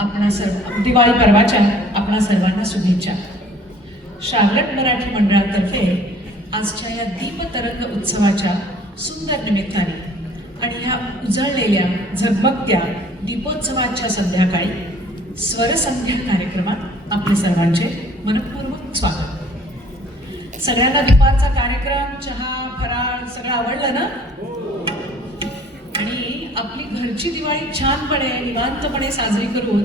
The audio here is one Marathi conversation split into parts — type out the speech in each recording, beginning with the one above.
दिवाळी पर्वाच्या आपणा सर्वांना शुभेच्छा. शार्लट मराठी मंडळातर्फे आजच्या या दीपतरंग उत्सवाच्या सुंदर निमित्ताने आणि ह्या उजळलेल्या झगमगत्या दीपोत्सवाच्या संध्याकाळी स्वरसंध्या कार्यक्रमात आपले सर्वांचे मनपूर्वक स्वागत. सगळ्यांना दुपारचा कार्यक्रम, चहा, फराळ सगळं आवडलं ना? आणि आपली घरची दिवाळी छानपणे निवांतपणे साजरी करून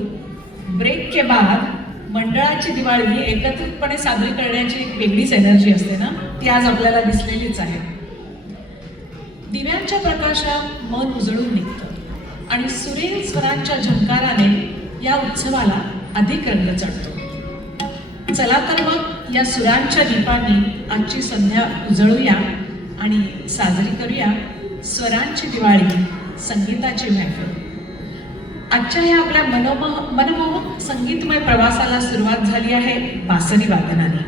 ब्रेक के बाद मंडळाची दिवाळी एकत्रितपणे साजरी करण्याची एक वेगळीच एनर्जी असते ना, ती आज आपल्याला दिसलेलीच आहे. दिव्यांच्या प्रकाशात मन उजळून निघतं आणि सुरेल स्वरांच्या झंकाराने या उत्सवाला अधिक रंग चढतो. चला तर मग या सुरांच्या दीपांनी आजची संध्या उजळूया आणि साजरी करूया स्वरांची दिवाळी, संगीताची महफिल. आजच्या या आपल्या मनमोहक संगीतमय प्रवासाला सुरुवात झाली आहे बासरी वादनाने,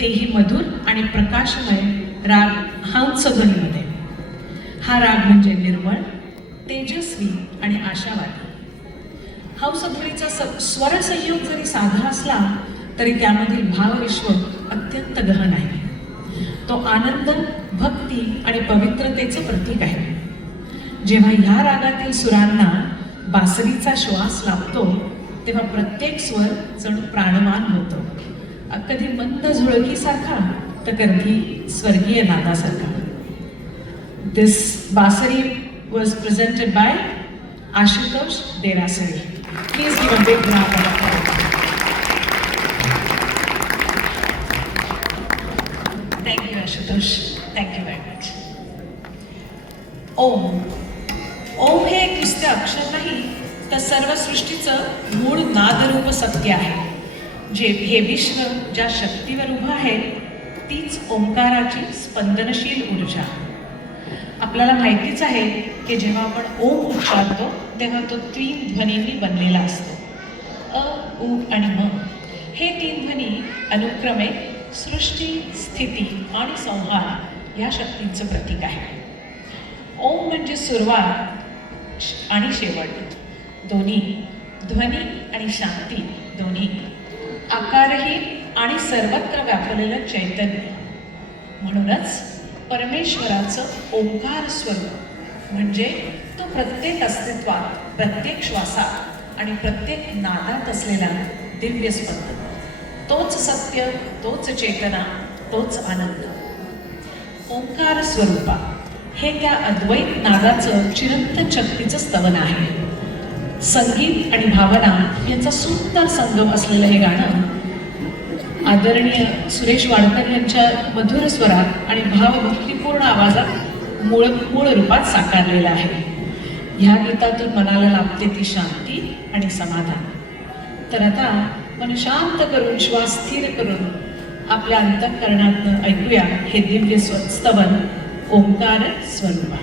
तेही मधुर आणि प्रकाशमय राग हंसध्वनीमध्ये. हा राग म्हणजे निर्मळ, तेजस्वी आणि आशावादी. हंसध्वनीचा स्वरसंयोग जरी साधा असला तरी त्यामधील भावविश्व अत्यंत गहन आहे. तो आनंद, भक्ती आणि पवित्रतेचं प्रतीक आहे. जेव्हा ह्या रागातील सुरांना बासरीचा श्वास लागतो तेव्हा प्रत्येक स्वर जणू प्राणवान होतो, कधी मंद झुळकीसारखा तर कधी स्वर्गीय नादासारखा. दिस बासरी was presented by Ashutosh Derasari. Please give a big round of applause. Thank you, Ashutosh. Thank you very much. ओम. ओम हे एक नुसते अक्षर नाही, तर सर्व सृष्टीचं मूळ नादरूप सत्य आहे. हे विश्व ज्या शक्तीवर उभं आहे तीच ओंकाराची स्पंदनशील ऊर्जा. आपल्याला माहितीच आहे की जेव्हा आपण ओम उच्चारतो तेव्हा तो 3 ध्वनींनी बनलेला असतो. अ, उ आणि म हे 3 ध्वनी अनुक्रमे सृष्टी, स्थिती आणि संहार या शक्तींचं प्रतीक आहे. ओम म्हणजे सुरुवात आणि शेवट दोन्ही, ध्वनी आणि शांती दोन्ही, आकारहीन आणि सर्वत्र व्यापलेलं चैतन्य. म्हणूनच परमेश्वराचं ओंकार स्वरूप म्हणजे तो प्रत्येक अस्तित्वात, प्रत्येक श्वासात आणि प्रत्येक नादात असलेला दिव्य स्पंदन. तोच सत्य, तोच चेतना, तोच आनंद. ओंकार स्वरूपा हे त्या अद्वैत नादाचं चिरंतन शक्तीचं स्तवन आहे. संगीत आणि भावना यांचा सुंदर संगम असलेलं हे गाणं आदरणीय सुरेश वाडकर यांच्या मधुर स्वरात आणि भावभक्तिपूर्ण आवाजात मूळ रूपात साकारलेला आहे. ह्या गीतातून मनाला लाभते ती शांती आणि समाधान. तर आता मन शांत करून, श्वास स्थिर करून आपल्या अंतःकरणातून ऐकूया हे दिव्य स्तवन ओंकार स्वरूपा.